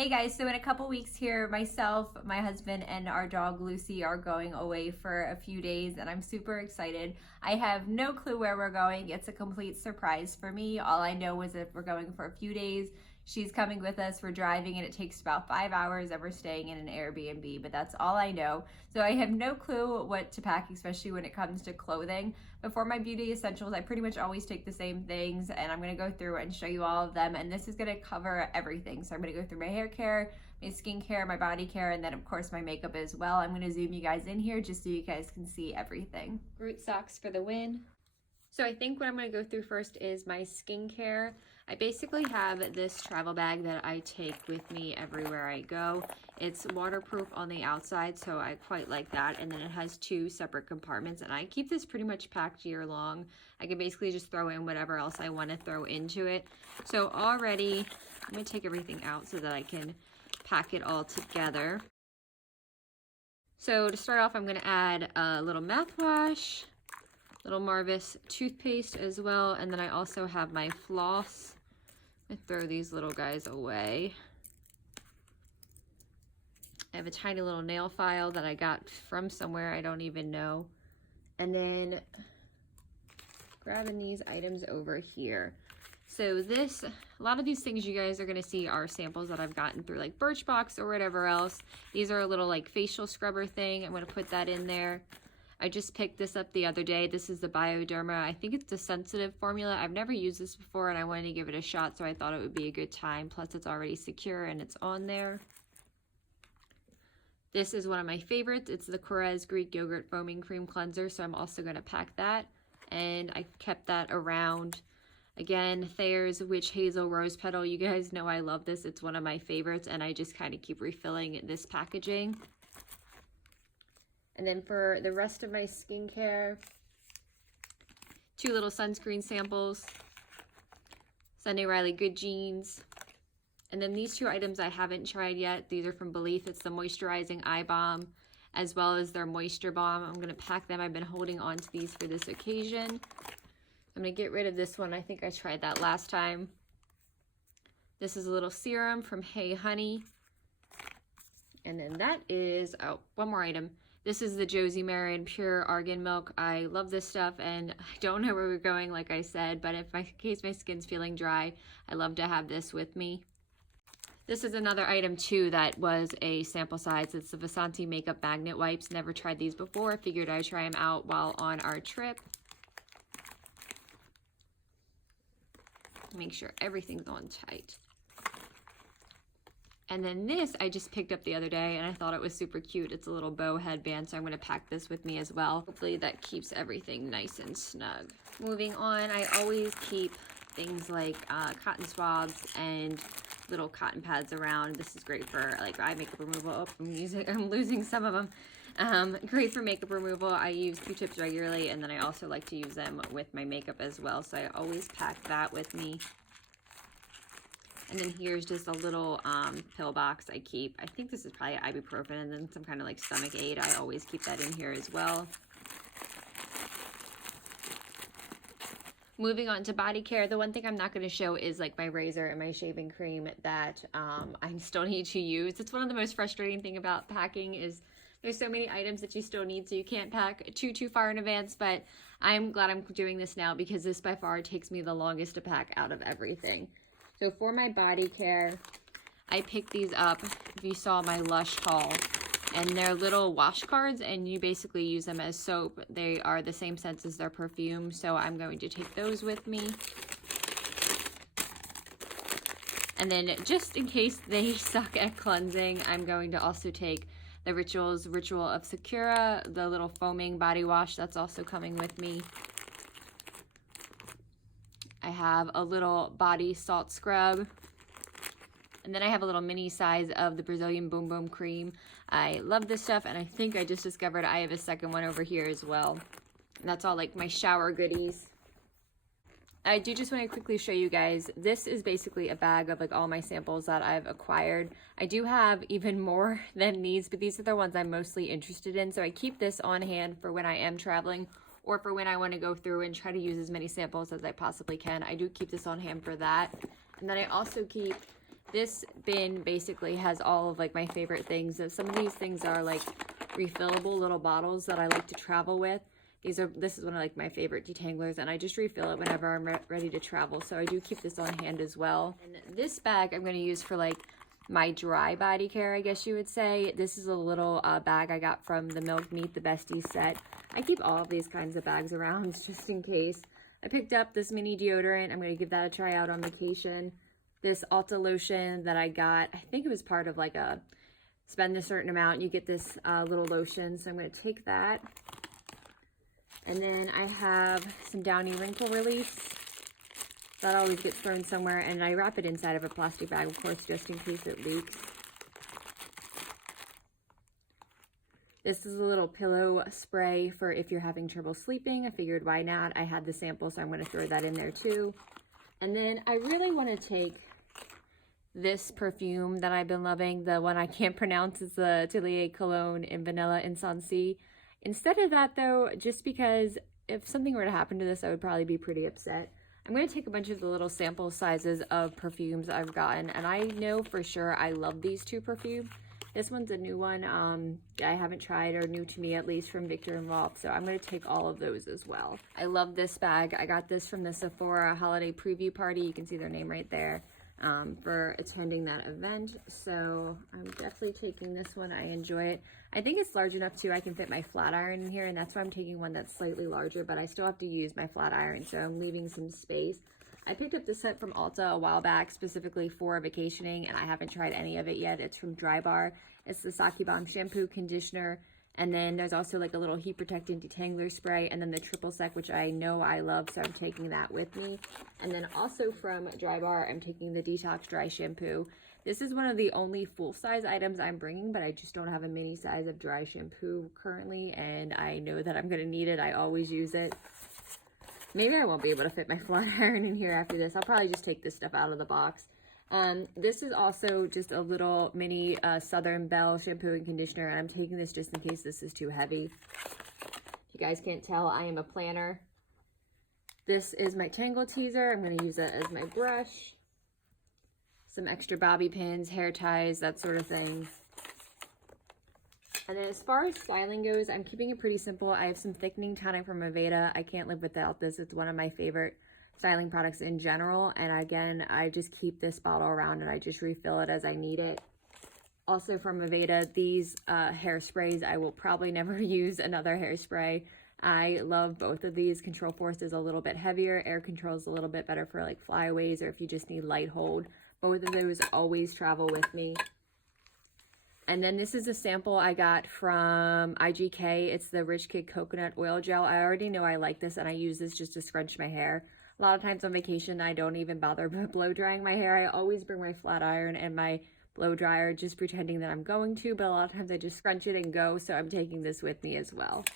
Hey guys, so in a couple weeks here, myself, my husband, and our dog Lucy are going away for a few days, and I'm super excited. I have no clue where we're going. It's a complete surprise for me. All I know is that we're going for a few days. She's coming with us. We're driving, and it takes about 5 hours, and we're staying in an Airbnb, but that's all I know. So I have no clue what to pack, especially when it comes to clothing. But for my beauty essentials, I pretty much always take the same things, and I'm going to go through and show you all of them, and this is going to cover everything. So I'm going to go through my hair care, my skincare, my body care, and then of course my makeup as well. I'm going to zoom you guys in here just so you guys can see everything. Root socks for the win. So I think what I'm going to go through first is my skincare. I basically have this travel bag that I take with me everywhere I go. It's waterproof on the outside, so I quite like that. And then it has 2 separate compartments, and I keep this pretty much packed year long. I can basically just throw in whatever else I want to throw into it. So already, I'm going to take everything out so that I can pack it all together. So to start off, I'm going to add a little mouthwash, little Marvis toothpaste as well, and then I also have my floss. I throw these little guys away. I have a tiny little nail file that I got from somewhere, I don't even know. And then grabbing these items over here. So this, a lot of these things you guys are gonna see are samples that I've gotten through like Birchbox or whatever else. These are a little like facial scrubber thing. I'm gonna put that in there. I just picked this up the other day. This is the Bioderma. I think it's the sensitive formula. I've never used this before and I wanted to give it a shot, so I thought it would be a good time. Plus it's already secure and it's on there. This is one of my favorites. It's the Korres Greek Yogurt Foaming Cream Cleanser, so I'm also gonna pack that. And I kept that around. Again, Thayer's Witch Hazel Rose Petal. You guys know I love this. It's one of my favorites and I just kind of keep refilling this packaging. And then for the rest of my skincare, 2 little sunscreen samples, Sunday Riley Good Jeans. And then these 2 items I haven't tried yet. These are from Belief. It's the Moisturizing Eye Balm as well as their Moisture Balm. I'm going to pack them. I've been holding on to these for this occasion. I'm going to get rid of this one. I think I tried that last time. This is a little serum from Hey Honey. And then that is, oh, one more item. This is the Josie Maran Pure Argan Milk. I love this stuff and I don't know where we're going, like I said, but in case my skin's feeling dry, I love to have this with me. This is another item too that was a sample size. It's the Vasanti Makeup Magnet Wipes. Never tried these before. Figured I'd try them out while on our trip. Make sure everything's on tight. And then this I just picked up the other day and I thought it was super cute. It's a little bow headband, so I'm going to pack this with me as well. Hopefully that keeps everything nice and snug. Moving on, I always keep things like cotton swabs and little cotton pads around. This is great for like eye makeup removal. Oh, I'm losing some of them. Great for makeup removal. I use Q-tips regularly, and then I also like to use them with my makeup as well, so I always pack that with me. And then here's just a little pill box I keep. I think this is probably ibuprofen and then some kind of like stomach aid. I always keep that in here as well. Moving on to body care, the one thing I'm not going to show is like my razor and my shaving cream that I still need to use. It's one of the most frustrating thing about packing is there's so many items that you still need, so you can't pack too far in advance, but I'm glad I'm doing this now because this by far takes me the longest to pack out of everything. So for my body care, I picked these up, if you saw my Lush haul, and they're little wash cards and you basically use them as soap. They are the same scent as their perfume, so I'm going to take those with me. And then just in case they suck at cleansing, I'm going to also take the Ritual of Sakura, the little foaming body wash that's also coming with me. I have a little body salt scrub. And then I have a little mini size of the Brazilian Boom Boom Cream. I love this stuff, and I think I just discovered I have a second one over here as well. And that's all like my shower goodies. I do just want to quickly show you guys, this is basically a bag of like all my samples that I've acquired. I do have even more than these, but these are the ones I'm mostly interested in. So I keep this on hand for when I am traveling or for when I want to go through and try to use as many samples as I possibly can. I do keep this on hand for that. And then I also keep This bin basically has all of like my favorite things. So some of these things are like refillable little bottles that I like to travel with. This is one of like my favorite detanglers, and I just refill it whenever I'm ready to travel. So I do keep this on hand as well. And this bag I'm going to use for like my dry body care, I guess you would say. This is a little bag I got from the Milk Meat the Besties set. I keep all of these kinds of bags around just in case. I picked up this mini deodorant. I'm going to give that a try out on vacation. This Ulta lotion that I got, I think it was part of like a spend a certain amount, you get this little lotion. So I'm going to take that. And then I have some Downy Wrinkle Release. That always gets thrown somewhere, and I wrap it inside of a plastic bag, of course, just in case it leaks. This is a little pillow spray for if you're having trouble sleeping. I figured why not? I had the sample, so I'm going to throw that in there too. And then I really want to take this perfume that I've been loving. The one I can't pronounce is the Atelier Cologne in Vanilla Insensé. Instead of that though, just because if something were to happen to this, I would probably be pretty upset. I'm going to take a bunch of the little sample sizes of perfumes I've gotten, and I know for sure I love these two perfumes. This one's a new one I haven't tried, or new to me at least, from Victor & Rolf, so I'm going to take all of those as well. I love this bag. I got this from the Sephora holiday preview party. You can see their name right there for attending that event, so I'm definitely taking this one. I enjoy it. I think it's large enough too. I can fit my flat iron in here, and that's why I'm taking one that's slightly larger, but I still have to use my flat iron, so I'm leaving some space. I picked up this set from Ulta a while back specifically for vacationing, and I haven't tried any of it yet. It's from Dry Bar. It's the Sake Bomb shampoo, conditioner, and then there's also like a little heat protectant detangler spray, and then the triple sec, which I know I love, so I'm taking that with me. And then also from Dry Bar, I'm taking the Detox Dry Shampoo. This is one of the only full-size items I'm bringing, but I just don't have a mini size of dry shampoo currently, and I know that I'm going to need it. I always use it. Maybe I won't be able to fit my flat iron in here after this. I'll probably just take this stuff out of the box. This is also just a little mini Southern Belle shampoo and conditioner, and I'm taking this just in case this is too heavy. If you guys can't tell, I am a planner. This is my Tangle Teaser. I'm going to use it as my brush. Some extra bobby pins, hair ties, that sort of thing. And then as far as styling goes, I'm keeping it pretty simple. I have some thickening tonic from Aveda. I can't live without this. It's one of my favorite styling products in general. And again, I just keep this bottle around and I just refill it as I need it. Also from Aveda, these hairsprays, I will probably never use another hairspray. I love both of these. Control Force is a little bit heavier. Air Control is a little bit better for like flyaways or if you just need light hold. Both of those always travel with me. And then this is a sample I got from IGK. It's the Rich Kid Coconut Oil Gel. I already know I like this, and I use this just to scrunch my hair. A lot of times on vacation, I don't even bother blow drying my hair. I always bring my flat iron and my blow dryer, just pretending that I'm going to, but a lot of times I just scrunch it and go, so I'm taking this with me as well.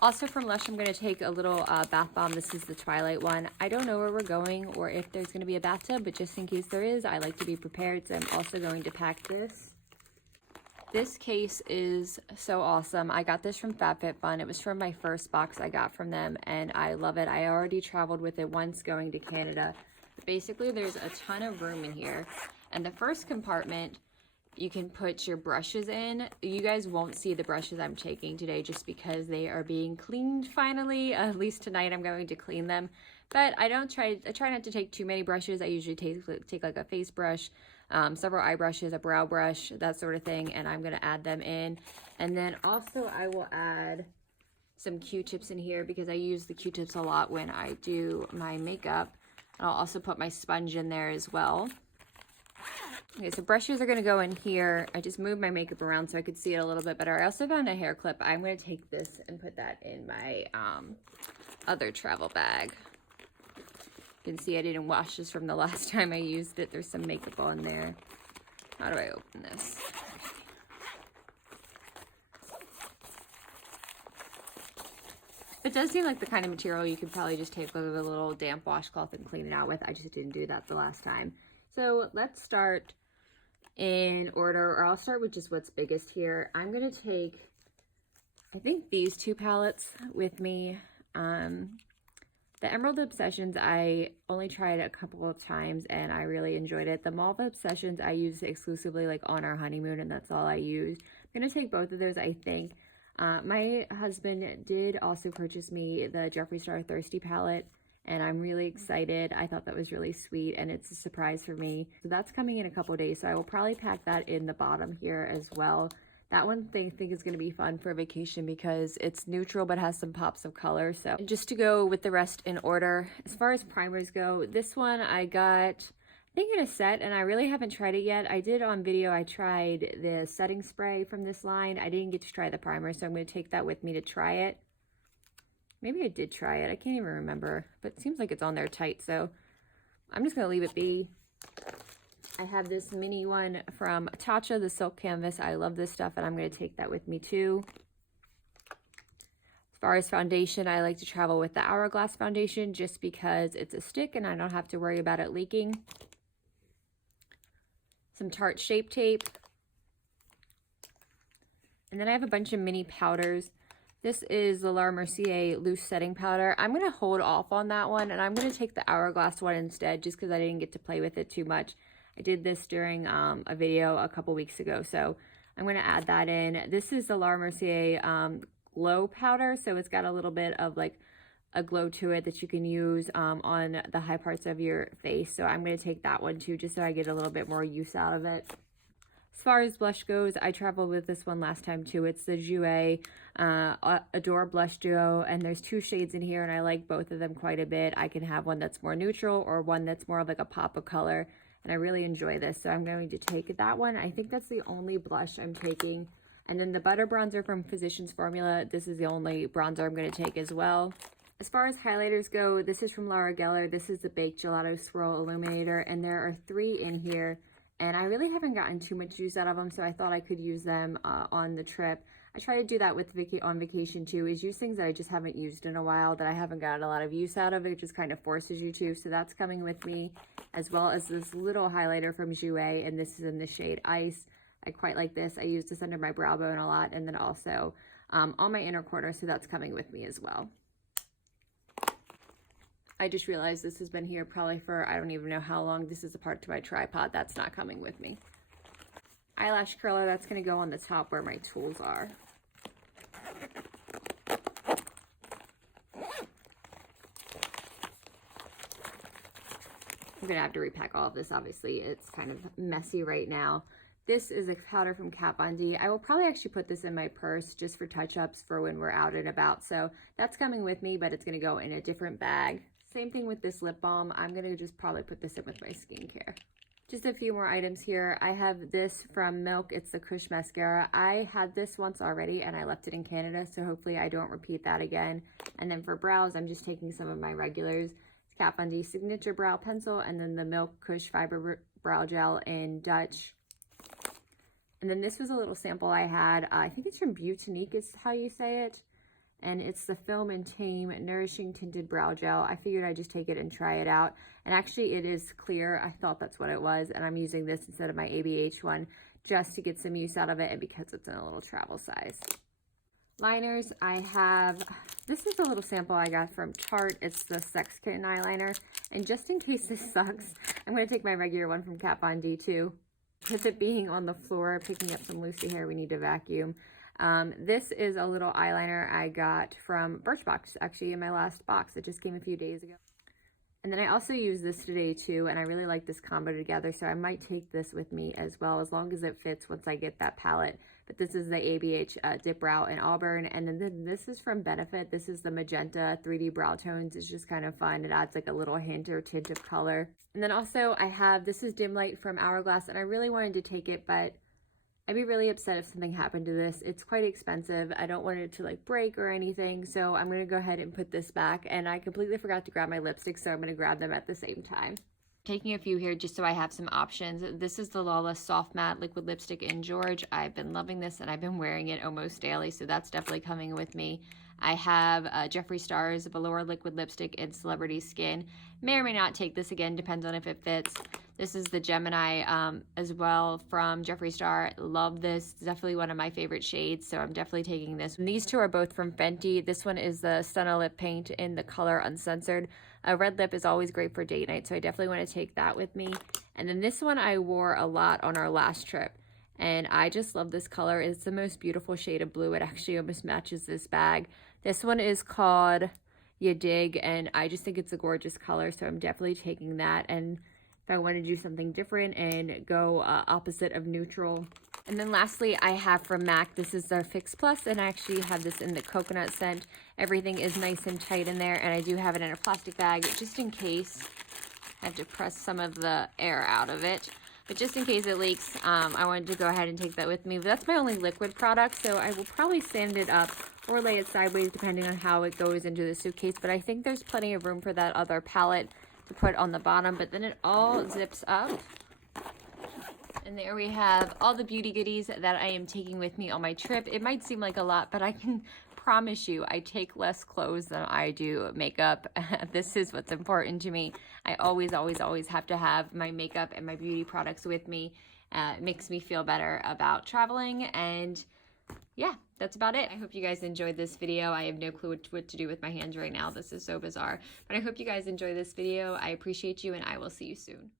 Also from Lush, I'm going to take a little bath bomb. This is the Twilight one. I don't know where we're going or if there's going to be a bathtub, but just in case there is, I like to be prepared, so I'm also going to pack this. This case is so awesome. I got this from FabFitFun. It was from my first box I got from them, and I love it. I already traveled with it once going to Canada. Basically, there's a ton of room in here, and the first compartment you can put your brushes in. You guys won't see the brushes I'm taking today just because they are being cleaned finally. At least tonight I'm going to clean them. But I try not to take too many brushes. I usually take like a face brush, several eye brushes, a brow brush, that sort of thing, and I'm going to add them in. And then also I will add some Q-tips in here because I use the Q-tips a lot when I do my makeup. And I'll also put my sponge in there as well. Okay, so brushes are going to go in here. I just moved my makeup around so I could see it a little bit better. I also found a hair clip. I'm going to take this and put that in my other travel bag. You can see I didn't wash this from the last time I used it. There's some makeup on there. How do I open this? It does seem like the kind of material you could probably just take with a little damp washcloth and clean it out with. I just didn't do that the last time. So let's start in order, or I'll start with just what's biggest here. I'm going to take, I think, these two palettes with me. The The Emerald Obsessions, I only tried a couple of times and I really enjoyed it. The Mauve Obsessions, I used exclusively like on our honeymoon, and that's all I used. I'm going to take both of those, I think. My husband did also purchase me the Jeffree Star Thirsty palette, and I'm really excited. I thought that was really sweet, and it's a surprise for me. So that's coming in a couple days, so I will probably pack that in the bottom here as well. That one I think is going to be fun for a vacation because it's neutral but has some pops of color. So just to go with the rest in order, as far as primers go, this one I got, I think in a set, and I really haven't tried it yet. I did on video, I tried the setting spray from this line. I didn't get to try the primer, so I'm going to take that with me to try it. Maybe I did try it. I can't even remember, but it seems like it's on there tight, so I'm just going to leave it be. I have this mini one from Tatcha, the Silk Canvas. I love this stuff, and I'm going to take that with me too. As far as foundation, I like to travel with the Hourglass foundation just because it's a stick and I don't have to worry about it leaking. Some Tarte Shape Tape. And then I have a bunch of mini powders. This is the Laura Mercier Loose Setting Powder. I'm going to hold off on that one, and I'm going to take the Hourglass one instead just because I didn't get to play with it too much. I did this during a video a couple weeks ago, so I'm going to add that in. This is the Laura Mercier Glow Powder, so it's got a little bit of like a glow to it that you can use on the high parts of your face. So I'm going to take that one too, just so I get a little bit more use out of it. As far as blush goes, I traveled with this one last time too. It's the Jouer Adore Blush Duo, and there's two shades in here, and I like both of them quite a bit. I can have one that's more neutral or one that's more of like a pop of color. And I really enjoy this, so I'm going to take that one. I think that's the only blush I'm taking. And then the Butter Bronzer from Physicians Formula, this is the only bronzer I'm going to take as well. As far as highlighters go, this is from Laura Geller. This is the Baked Gelato Swirl Illuminator, and there are 3 in here. And I really haven't gotten too much use out of them, so I thought I could use them on the trip. I try to do that with on vacation too, is use things that I just haven't used in a while, that I haven't gotten a lot of use out of. It just kind of forces you to. So that's coming with me, as well as this little highlighter from Jouer, and this is in the shade Ice. I quite like this. I use this under my brow bone a lot, and then also on my inner corner, so that's coming with me as well. I just realized this has been here probably for, I don't even know how long. This is a part to my tripod. That's not coming with me. Eyelash curler, that's going to go on the top where my tools are. I'm going to have to repack all of this. Obviously, it's kind of messy right now. This is a powder from Kat Von D. I will probably actually put this in my purse just for touch-ups for when we're out and about. So that's coming with me, but it's going to go in a different bag. Same thing with this lip balm. I'm going to just probably put this in with my skincare. Just a few more items here. I have this from Milk. It's the Kush Mascara. I had this once already and I left it in Canada, so hopefully I don't repeat that again. And then for brows, I'm just taking some of my regulars. It's Kat Von D Signature Brow Pencil, and then the Milk Kush Fiber Brow Gel in Dutch. And then this was a little sample I had. I think it's from Butanique is how you say it. And it's the Film and Tame Nourishing Tinted Brow Gel. I figured I'd just take it and try it out. And actually it is clear. I thought that's what it was. And I'm using this instead of my ABH one just to get some use out of it, and because it's in a little travel size. Liners, I have, this is a little sample I got from Tarte. It's the Sex Kitten eyeliner. And just in case this sucks, I'm going to take my regular one from Kat Von D too. With it being on the floor, picking up some loosey hair, we need to vacuum. This is a little eyeliner I got from Birchbox, actually in my last box. It just came a few days ago. And then I also use this today too, and I really like this combo together, so I might take this with me as well, as long as it fits once I get that palette. But this is the ABH Dip Brow in Auburn, and then this is from Benefit. This is the Magenta 3D Brow Tones. It's just kind of fun. It adds like a little hint or tint of color. And then also I have, this is Dim Light from Hourglass, and I really wanted to take it, but I'd be really upset if something happened to this. It's quite expensive. I don't want it to like break or anything, so I'm gonna go ahead and put this back. And I completely forgot to grab my lipsticks, so I'm gonna grab them at the same time. Taking a few here just so I have some options. This is the Lawless Soft Matte Liquid Lipstick in George. I've been loving this and I've been wearing it almost daily, so that's definitely coming with me. I have Jeffree Star's Velour Liquid Lipstick in Celebrity Skin. May or may not take this again, depends on if it fits. This is the Gemini as well from Jeffree Star. Love this. Definitely one of my favorite shades, so I'm definitely taking this. And these two are both from Fenty. This one is the Stunna Lip Paint in the color Uncensored. A red lip is always great for date night, so I definitely want to take that with me. And then this one I wore a lot on our last trip, and I just love this color. It's the most beautiful shade of blue. It actually almost matches this bag. This one is called You Dig, and I just think it's a gorgeous color, so I'm definitely taking that. And if I want to do something different and go opposite of neutral. And then lastly, I have from MAC, this is their Fix Plus, and I actually have this in the coconut scent. Everything is nice and tight in there, and I do have it in a plastic bag just in case. I have to press some of the air out of it. But just in case it leaks, I wanted to go ahead and take that with me. But that's my only liquid product, so I will probably stand it up or lay it sideways depending on how it goes into the suitcase. But I think there's plenty of room for that other palette to put on the bottom, but then it all zips up. And there we have all the beauty goodies that I am taking with me on my trip. It might seem like a lot, but I can promise you I take less clothes than I do makeup. This is what's important to me. I always have to have my makeup and my beauty products with me. It makes me feel better about traveling, and yeah, that's about it. I hope you guys enjoyed this video. I have no clue what to do with my hands right now. This is so bizarre. But I hope you guys enjoy this video. I appreciate you, and I will see you soon.